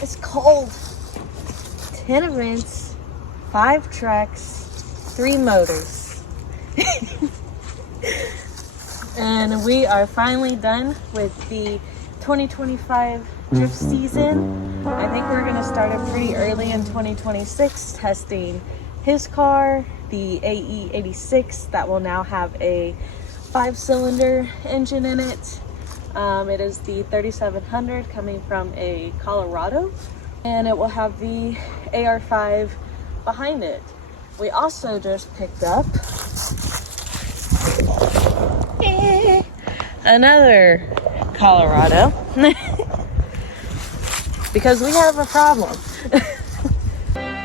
It's cold. 10 events, 5 tracks, 3 motors. And we are finally done with the 2025 drift season. I think we're gonna start it pretty early in 2026, testing his car, the AE86, that will now have a 5-cylinder engine in it. It is the 3700 coming from a Colorado, and it will have the AR5 behind it. We also just picked up another Colorado because we have a problem.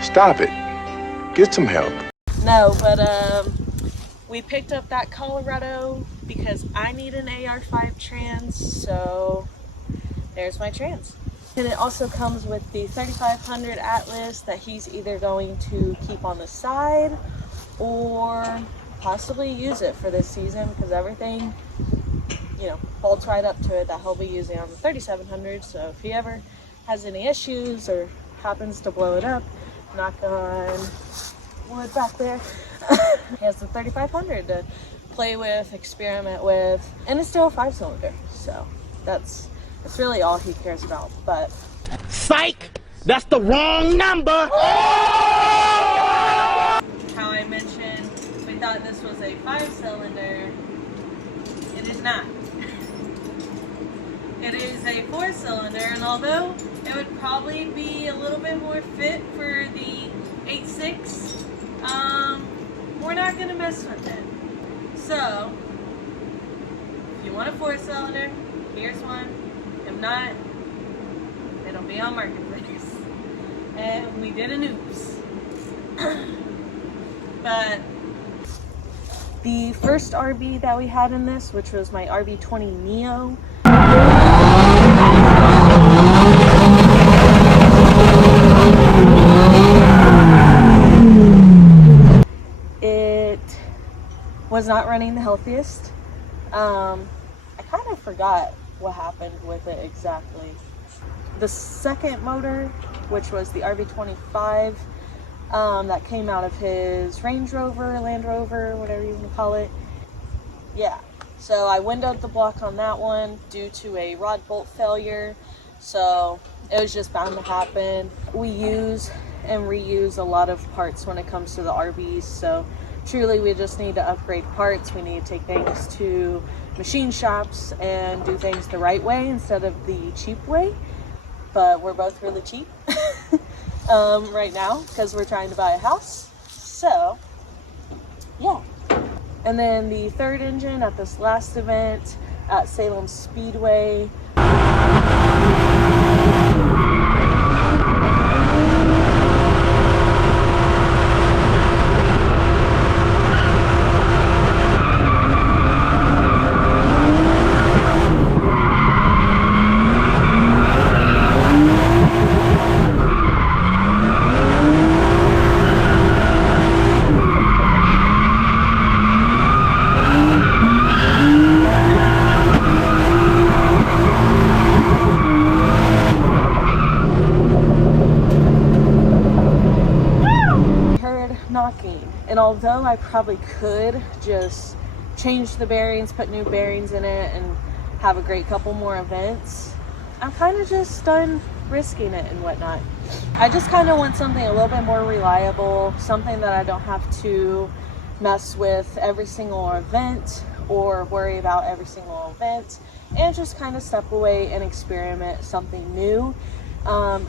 Stop it. Get some help. No, but we picked up that Colorado because I need an AR5 trans, so there's my trans. And it also comes with the 3500 Atlas that he's either going to keep on the side or possibly use it for this season, because everything, you know, bolts right up to it that he'll be using on the 3700. So if he ever has any issues or happens to blow it up, knock on wood back there, he has the 3500 to play with, experiment with, and it's still a 5-cylinder. So that's really all he cares about. But psych, that's the wrong number. How I mentioned, we thought this was a 5-cylinder. It is not. It is a 4-cylinder, and although it would probably be a little bit more fit for the 8.6, we're not gonna mess with it. So, if you want a 4-cylinder, here's one. If not, it'll be on Marketplace. And we did an oops. But the first RB that we had in this, which was my RB20 Neo, it was not running the healthiest. I kind of forgot what happened with it exactly. The second motor, which was the RB25, that came out of his Range Rover, Land Rover, whatever you want to call it. Yeah, so I windowed the block on that one due to a rod bolt failure. So it was just bound to happen. We use and reuse a lot of parts when it comes to the RBs. So truly we just need to upgrade parts. We need to take things to machine shops and do things the right way instead of the cheap way. But we're both really cheap right now because we're trying to buy a house. So yeah. And then the third engine at this last event at Salem Speedway. Knocking, and although I probably could just change the bearings, put new bearings in it, and have a great couple more events, I'm kind of just done risking it and whatnot. I just kind of want something a little bit more reliable, something that I don't have to mess with every single event or worry about every single event, and just kind of step away and experiment something new.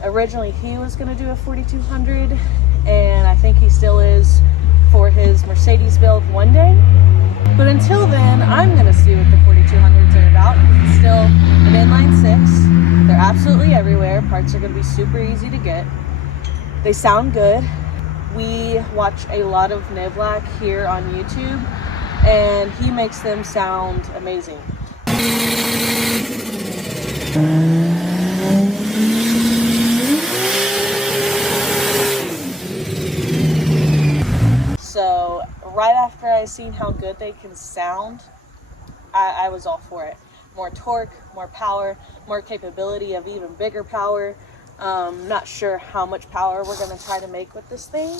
Originally he was going to do a 4200, and I think he still is for his Mercedes build one day. But until then, I'm going to see what the 4200s are about. It's still an inline 6. They're absolutely everywhere. Parts are going to be super easy to get. They sound good. We watch a lot of Nivlak here on YouTube, and he makes them sound amazing. So right after I seen how good they can sound, I was all for it. More torque, more power, more capability of even bigger power. Not sure how much power we're going to try to make with this thing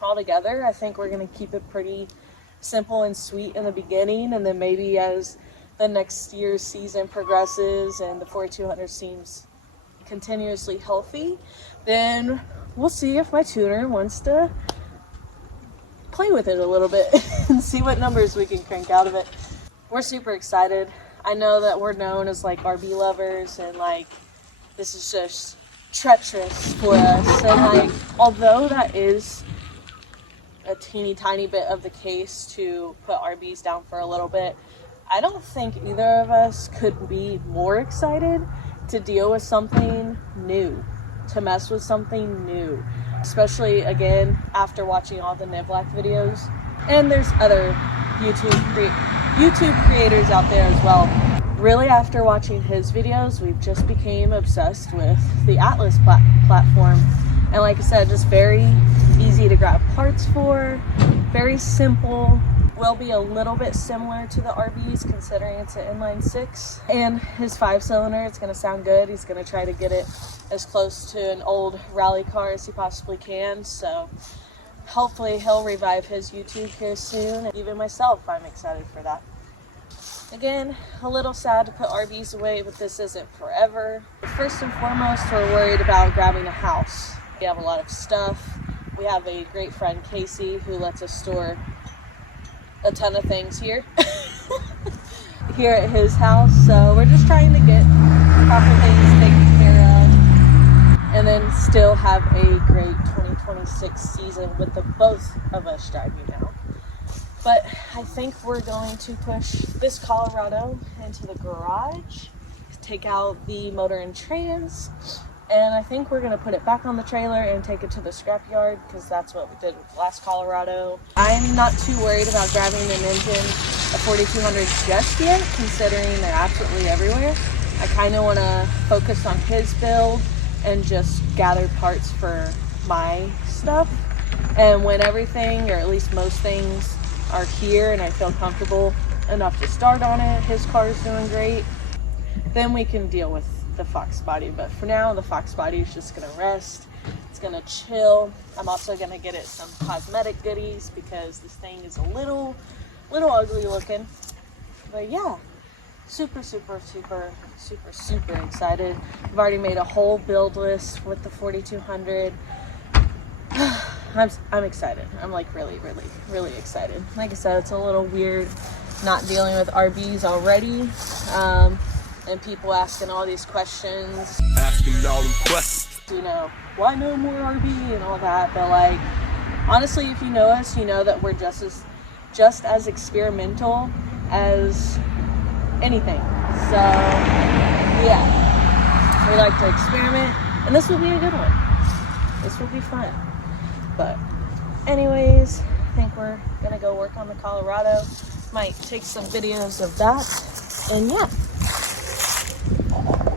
altogether. I think we're going to keep it pretty simple and sweet in the beginning, and then maybe as the next year's season progresses and the 4200 seems continuously healthy, then we'll see if my tuner wants to play with it a little bit and see what numbers we can crank out of it. We're super excited. I know that we're known as like RB lovers, and like this is just treacherous for us, and like although that is a teeny tiny bit of the case to put RBs down for a little bit, I don't think either of us could be more excited to deal with something new, to mess with something new, especially again after watching all the Nivlak videos. And there's other YouTube creators out there as well. Really, after watching his videos, we've just became obsessed with the Atlas platform. And like I said, just very easy to grab parts for, very simple. Will be a little bit similar to the RBs considering it's an inline 6. And his 5-cylinder, it's going to sound good. He's going to try to get it as close to an old rally car as he possibly can. So hopefully he'll revive his YouTube here soon. And even myself, I'm excited for that. Again, a little sad to put RBs away, but this isn't forever. First and foremost, we're worried about grabbing a house. We have a lot of stuff. We have a great friend, Casey, who lets us store a ton of things here here at his house. So we're just trying to get proper things taken care of and then still have a great 2026 season with the both of us driving now. But I think we're going to push this Colorado into the garage, take out the motor and trans, and I think we're going to put it back on the trailer and take it to the scrapyard, because that's what we did with the last Colorado. I'm not too worried about grabbing an engine, a 4200 just yet, considering they're absolutely everywhere. I kind of want to focus on his build and just gather parts for my stuff. And when everything, or at least most things, are here and I feel comfortable enough to start on it, his car is doing great, then we can deal with the Foxbody. But for now, the Foxbody is just gonna rest. It's gonna chill. I'm also gonna get it some cosmetic goodies because this thing is a little ugly looking. But yeah, super excited. I've already made a whole build list with the 4200. I'm excited. I'm like really excited. Like I said, it's a little weird not dealing with RBs already. And people asking all these questions. Asking all them questions. You know, why no more RB and all that. But like, honestly, if you know us, you know that we're just as experimental as anything. So yeah, we like to experiment, and this will be a good one. This will be fun. But anyways, I think we're gonna go work on the Colorado. Might take some videos of that, and yeah.